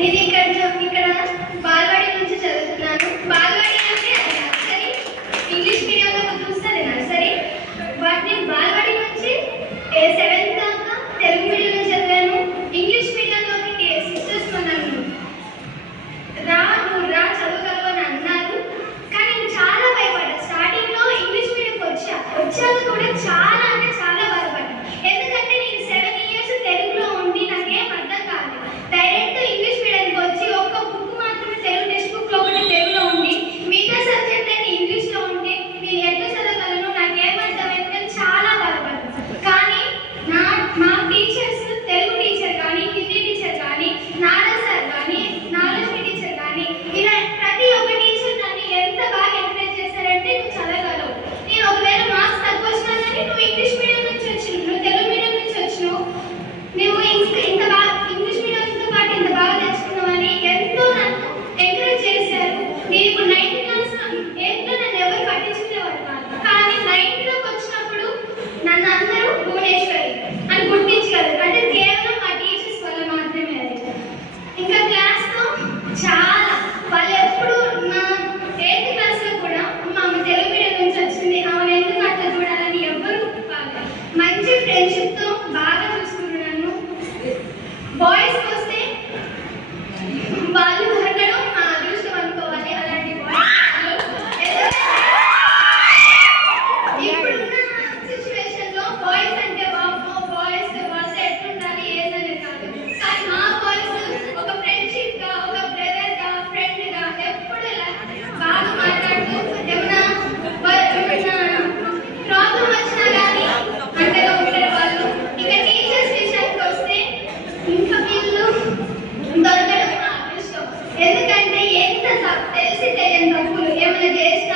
నేను ఇక్కడ బాల్వాడి నుంచి చదువుతున్నాను. బాల్వాడి అంటే అది నర్సరీ. ఇంగ్లీష్ మీడియంలో చూస్తుంది నర్సరీ. బట్ నేను బాల్వాడి నుంచి 7th దాకా తెలుగు మీడియంలో చదివాను. ఇంగ్లీష్ మీడియంలోకి సిస్టర్స్ నన్ను నువ్వు రా చదవగలవు అని అన్నారు. కానీ నేను చాలా భయపడ్డాను. స్టార్టింగ్లో ఇంగ్లీష్ మీడియంకి వచ్చాక కూడా చాలా అంటే చాలా బాధపడ్డాను. ఎందుకంటే నేను 7 years తెలుగులో ఉండి నాకేం అర్థం కాదు. డైరెక్ట్ ఇంగ్లీష్ మీడియంకి వచ్చి ఒక్క బుక్ మాత్రమే తెలుగు టెక్స్ట్ బుక్లో ఒకటి తెలుగులో ఉండి మిగతా సబ్జెక్ట్ అన్ని ఇంగ్లీష్లో ఉంటే నేను ఎట్లా చదవగలను, నాకేం అర్థమైంది చాలా బాధపడ్డాను. కానీ మా టీచర్స్, తెలుగు టీచర్ కానీ, హిందీ టీచర్ కానీ, నారా సార్ కానీ, నాలెడ్జ్ టీచర్ కానీ, ఇలా ప్రతి ఒక్క టీచర్ నన్ను ఎంత బాగా ఎంకరేజ్ చేశారంటే నువ్వు చదవగలవు. నేను ఒకవేళ మార్క్స్ తక్కువ వచ్చినా కానీ నువ్వు ఇంగ్లీష్ మీడియం నుంచి వచ్చినావు, నువ్వు తెలుగు మీడియం నుంచి వచ్చినావు, నువ్వు ఇంత బాగా ఇంగ్లీష్ మీడియంతో పాటు ఇంత బాగా తెచ్చుకున్నావని ఎంతో నన్ను ఎంకరేజ్ చేశారు. నేను ఇప్పుడు 9th క్లాస్ 8th నన్ను ఎవరు పట్టించుకునేవారు కాదు. కానీ 9th వచ్చినప్పుడు నన్ను అందరూ భువనేశ్వరి అని గుర్తించగలరు. అంటే కేవలం మా టీచర్స్ వల్ల మాత్రమే అది. ఇంకా క్లాస్లో చాలా వాళ్ళు ఎప్పుడు నా 8th క్లాస్లో కూడా ఆమె తెలుగు మీడియం నుంచి వచ్చింది, ఆమెను ఎందుకు అట్లా చూడాలని ఎవ్వరు మంచి ఫ్రెండ్షిప్తో బాగా చూసుకున్నారు నన్ను. బాయ్స్కి వస్తే వాళ్ళు దొరకడం మా అదృష్టం అనుకోవాలి. అలాంటి ఇప్పుడున్న సిచ్యువేషన్లో బాయ్స్ అంటే బాయ్స్ వరుస ఎట్లుండాలి ఏదనే కాదు. కానీ మా బాయ్స్ ఒక ఫ్రెండ్షిప్గా, ఒక బ్రదర్గా, ఫ్రెండ్గా ఎప్పుడు బాగా మాట్లాడుతూ ఏమన్నా ప్రాబ్లం వచ్చినా కానీ అంతగా ఉండే వాళ్ళు. ఇక టీచర్స్ విషయానికి వస్తే ఇంకా వీళ్ళు దొరకడం మా అదృష్టం. ఎందుకంటే ఎంత తెలిసి తెలియని తప్పులు ఏమైనా చేస్తే